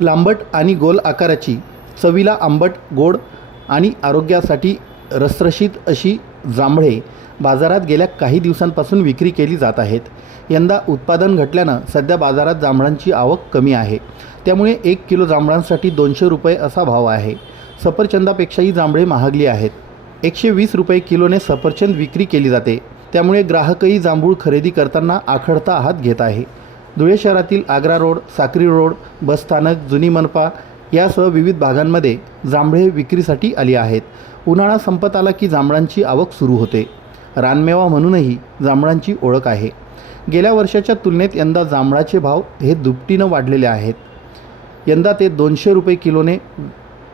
लांबट आणि गोल आकाराची चवीला आंबट गोड आणि आरोग्यासाठी रसरशीत अशी जांभळे बाजारात गेल्या काही दिवसांपासून विक्री केली जात आहेत. यंदा उत्पादन घटल्यानं सध्या बाजारात जांभळांची आवक कमी आहे. त्यामुळे एक किलो जांभळांसाठी दोनशे रुपये असा भाव आहे. सफरचंदापेक्षाही जांभळे महागली आहेत. एकशे वीस रुपये किलोने सफरचंद विक्री केली जाते. त्यामुळे ग्राहकही जांभूळ खरेदी करताना आखडता हात घेत आहे. धुळे शहरातील आग्रा रोड साक्री रोड बसस्थानक जुनी मनपा यासह विविध भागांमध्ये जांभळे विक्रीसाठी आली आहेत. उन्हाळा संपत आला की जांभळांची आवक सुरू होते. रानमेवा म्हणूनही जांभळांची ओळख आहे. गेल्या वर्षाच्या तुलनेत यंदा जांभळाचे भाव हे दुपटीनं वाढलेले आहेत. यंदा ते दोनशे रुपये किलोने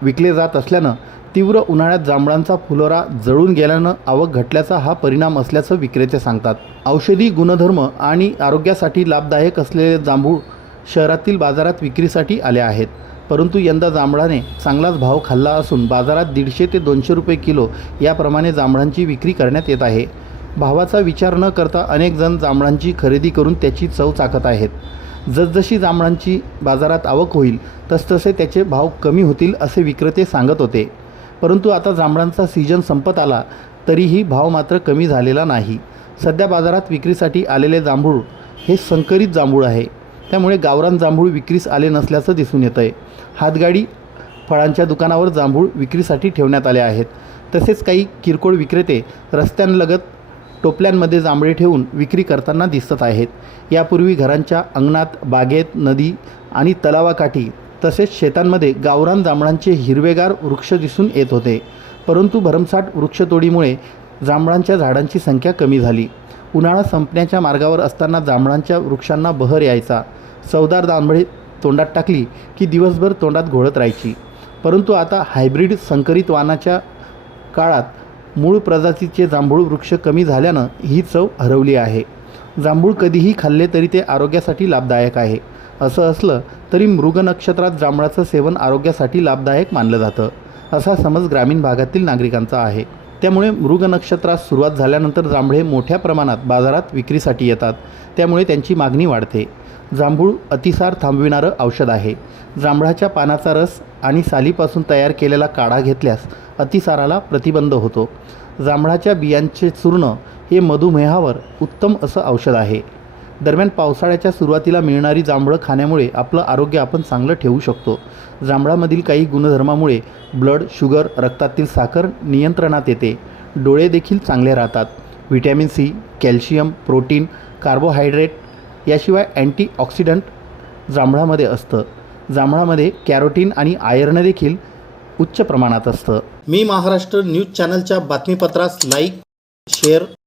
विकले जात असल्यानं तीव्र उन्हाळ्यात जांभळांचा फुलोरा जळून गेल्यानं आवक घटल्याचा हा परिणाम असल्याचं विक्रेते सांगतात. औषधी गुणधर्म आणि आरोग्यासाठी लाभदायक असलेले जांभूळ शहरातील बाजारात विक्रीसाठी आले आहेत. परंतु यंदा जांभळाने चांगलाच भाव खाल्ला असून बाजारात दीडशे ते दोनशे रुपये किलो याप्रमाणे जांभळांची विक्री करण्यात येत आहे. भावाचा विचार न करता अनेक जण जांभळांची खरेदी करून त्याची चव चाकत आहेत. जसजशी जांभळांची बाजारात आवक होईल तसतसे त्याचे भाव कमी होतील असे विक्रेते सांगत होते. परंतु आता जांभळांचा सीजन संपत आला तरीही भाव मात्र कमी झालेला नाही. सध्या बाजारात विक्रीसाठी आलेले जांभूळ हे संकरित जांभूळ आहे. त्यामुळे गावरान जांभूळ विक्रीस आले नसल्याचं दिसून येतं आहे हातगाडी फळांच्या दुकानावर जांभूळ विक्रीसाठी ठेवण्यात आले आहेत. तसेच काही किरकोळ विक्रेते रस्त्यांलगत टोपल्यांमध्ये जांभळे ठेवून विक्री करताना दिसत आहेत. यापूर्वी घरांच्या अंगणात बागेत नदी आणि तलावाकाठी तसेच शेतांमध्ये गावरान जांभळांचे हिरवेगार वृक्ष दिसून येत होते. परंतु भरमसाठ वृक्षतोडीमुळे जांभळांच्या झाडांची संख्या कमी झाली. उन्हाळा संपण्याच्या मार्गावर असताना जांभळांच्या वृक्षांना बहर यायचा. चवदार जांभळे तोंडात टाकली की दिवसभर तोंडात घोळत राहायची. परंतु आता हायब्रिड संकरित वानाच्या काळात मूळ प्रजातीचे जांभूळ वृक्ष कमी झाल्यानं ही चव हरवली आहे. जांभूळ कधीही खाल्ले तरी ते आरोग्यासाठी लाभदायक आहे. असं असलं तरी मृग नक्षत्रात जांभळाचं सेवन आरोग्यासाठी लाभदायक मानलं जातं. असा समज ग्रामीण भागातील नागरिकांचा आहे. त्यामुळे मृग नक्षत्रास सुरुवात झाल्यानंतर जांभळे मोठ्या प्रमाणात बाजारात विक्रीसाठी येतात. त्यामुळे त्यांची मागणी वाढते. जांभूळ अतिसार थांबविणारं औषध आहे. जांभळाच्या पानाचा रस आणि सालीपासून तयार केलेला काढा घेतल्यास अतिसाराला प्रतिबंध होतो. जांभळाच्या बियांचे चूर्ण हे मधुमेहावर उत्तम असं औषध आहे. दरम्यान पावसाळ्याच्या सुरुवातीला मिळणारी जांभळं खाण्यामुळे आपलं आरोग्य आपण चांगलं ठेवू शकतो. जांभळामधील काही गुणधर्मामुळे ब्लड शुगर रक्तातील साखर नियंत्रणात येते. डोळे देखील चांगले राहतात. Vitamin C calcium protein carbohydrate याशिवाय अँटीऑक्सिडंट जांभळामध्ये असतं. जांभळामध्ये कॅरोटीन आणि आयर्न देखील उच्च प्रमाणात असतं. मी महाराष्ट्र न्यूज चॅनलच्या बातमीपत्रास लाईक शेअर